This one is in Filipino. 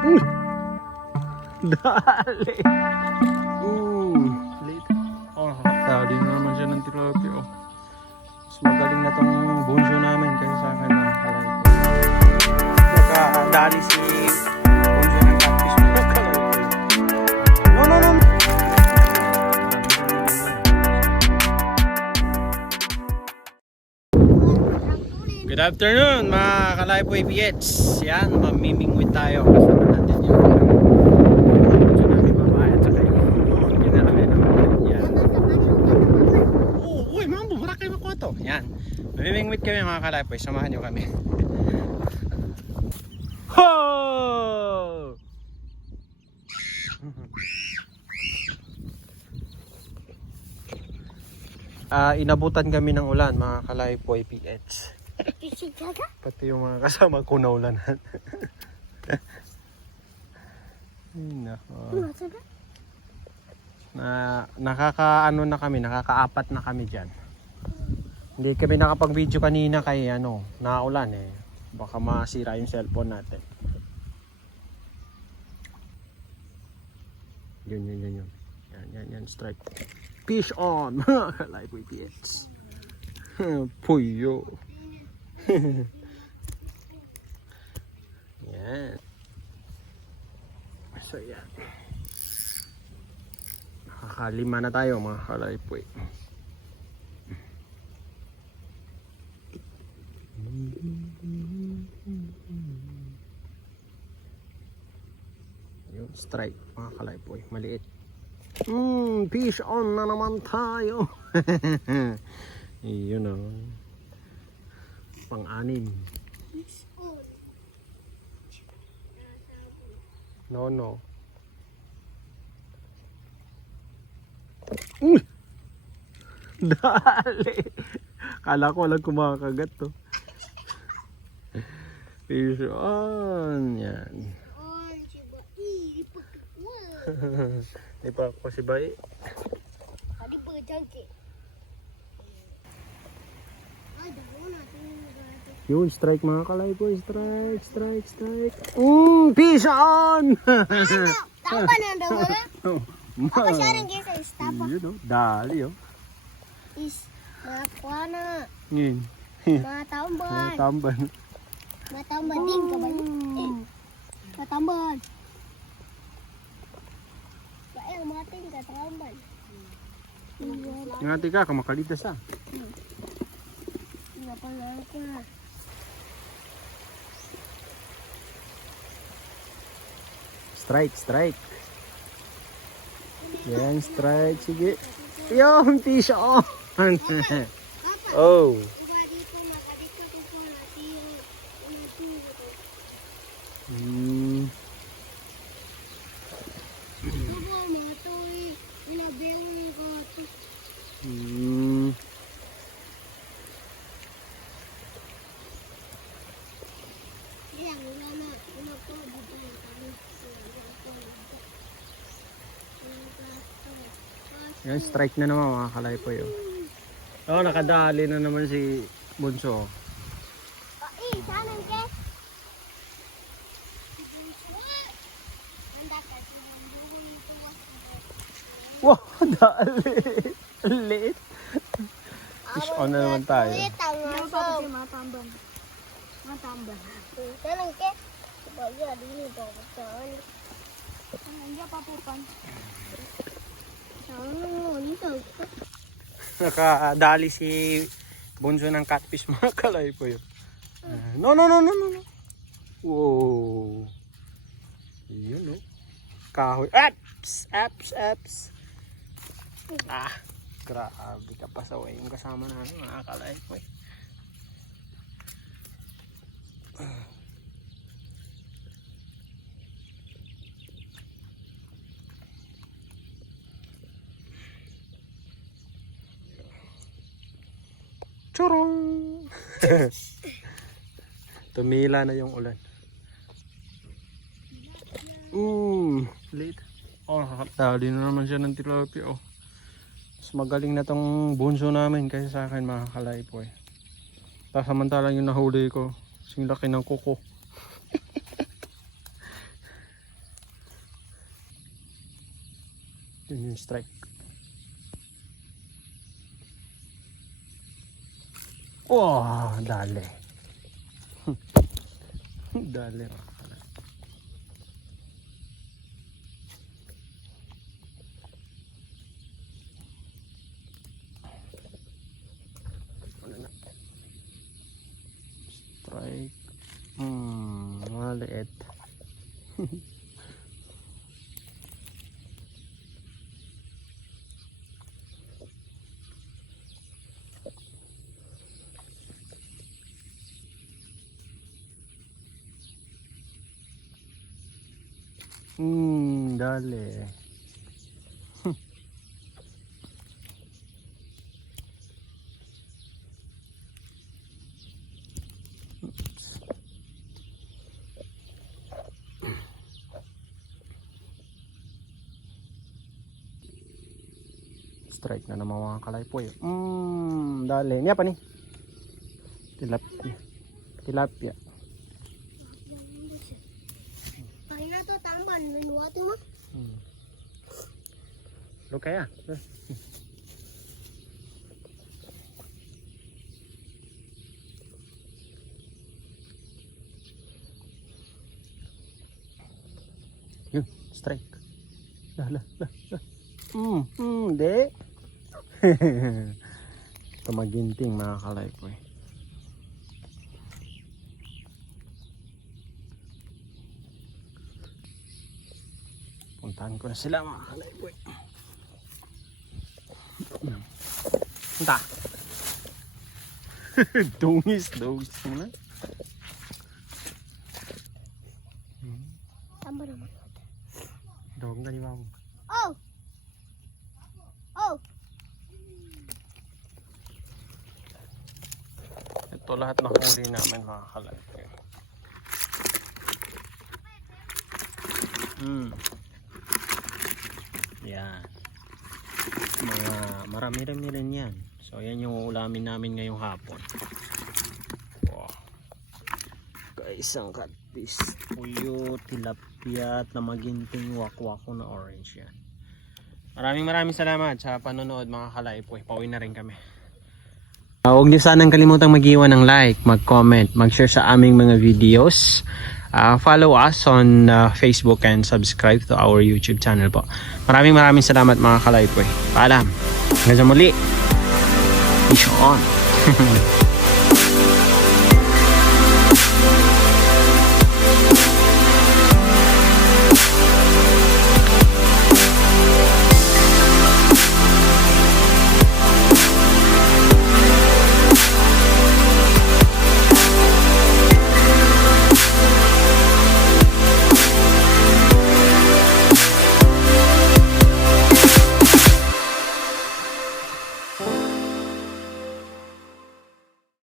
Uy! Dali! Uy! Late. Oh, dali na naman siya ng tilapia. Oh. Mas magaling na tong bunso namin kaysa sa akin mga kalay. Nakadali si bunso ng catfish kalay. No, no, no! Good afternoon mga Kalaypoy PH. Yan, mamimingwit tayo. Kasama natin yung bunso namin babae at saka yung ginagawa naman. Yan. Oo, uy, mambo, wala kayo makuha to. Yan. Mamimingwit kami mga Kalaypoy. Samahan nyo kami. Ho! Ah, inabutan kami ng ulan mga Kalaypoy PH. Pati yung mga kasama ko naulanan. Ay, nako. Na? Na, nakakaano na kami, nakakaapat na kami dyan. Hindi kami nakapag-video kanina kay ano, naulan eh. Baka masira yung cellphone natin. Yun, yun, yun, yun. Yan, yan, yan, strike. Fish on! Live with PX. Puyo. yan. So, yan. Nakakalima na tayo mga kalaypoy. Yung strike mga kalaypoy. Maliit. Mmm, fish on na naman tayo. Yun o. Pang-anim. Fish on. No, no. Uy! Dali! Kala ko walang kumakagat to. Fish on. Yan. On, si Bai. Pagkakwa. Di pa ako si Bay. Natin yung gato. Yun, strike mga kalay po. Strike, strike, strike. Mmm, fish on! Tapa na daw na. Ako siya rin kesa is tapa. Yun o, dali o. Is, nakuha na. Ngayon, Matamban. tamban. Matamban din ka ba? Eh, Matamban. Kaya mating ka, tamban. Ngati ka, kamakalitas ah. Nga pala ko na. Strike, strike. Yan, strike. Sige. Yung on. oh. Iba dito, makadito ko po natin yung naturo. Hmm. Ito po, mga to eh. Inabiyang ko ito. Hmm. Kaya, wala na. Wala po, dito na kami. Wala po, dito. Wala po, dito. Yan, strike na naman mga kalay po yun. Oh, nakadali na naman si Bunso. Wow, dali. Liit. Fish on na naman tayo. Matambang. Matambang. Matambang. Tanong ke? Sabagay, dini ba ako saan? Hindi pa pupan. Saan mo, dito. Nakadali si Bunso ng catfish mga kalay po yun. Ah, no, no, no, no, no. no. Yun, no. Kahoy. Apps! Apps! Apps! Ah, grabe ka pa sa yung kasama namin mga kalay po eh. Churong! Tumila na yung ulan. Ooh, late. Oh, nakatali na naman siya ng tilapia. Oh. Mas magaling na tong bunso namin kaysa sa akin mga kalay po eh. Tapos samantalang yung nahuli ko, Kasing laki ng kuko. Yun yung strike. Wow, dali. dali. Hmm, dali. Strike na naman mga kalaypoy. Hmm, dali. Niya pa ni. Tilapia. Tilapia. Na to tama minuwa to mo. Hmm. Lo kaya. Yun, strike. La la la la. Hmm, hmm, de. Tumaginting mga kalay ko eh. Puntahan ko na sila mga kalay ko eh. Punta. dungis, dungis mo na. Tama naman. Dong ka di ba mo? Oh. Oh. Ito lahat na huli namin mga kalay ko eh. Hmm. Yan. Mga marami-rami rin yan. So yan yung ulamin namin ngayong hapon. Wow. Kaisang katis, puyo, tilapia, at na maginting wakwako na orange yan. Maraming maraming salamat sa panonood mga kalaipoy. Pauwi na rin kami. Uh, huwag niyo sanang kalimutang mag-iwan ng like, mag-comment, mag-share sa aming mga videos uh, follow us on uh, Facebook and subscribe to our YouTube channel po. Maraming maraming salamat mga kalaypoy. Paalam. Hanggang sa muli. Fish on.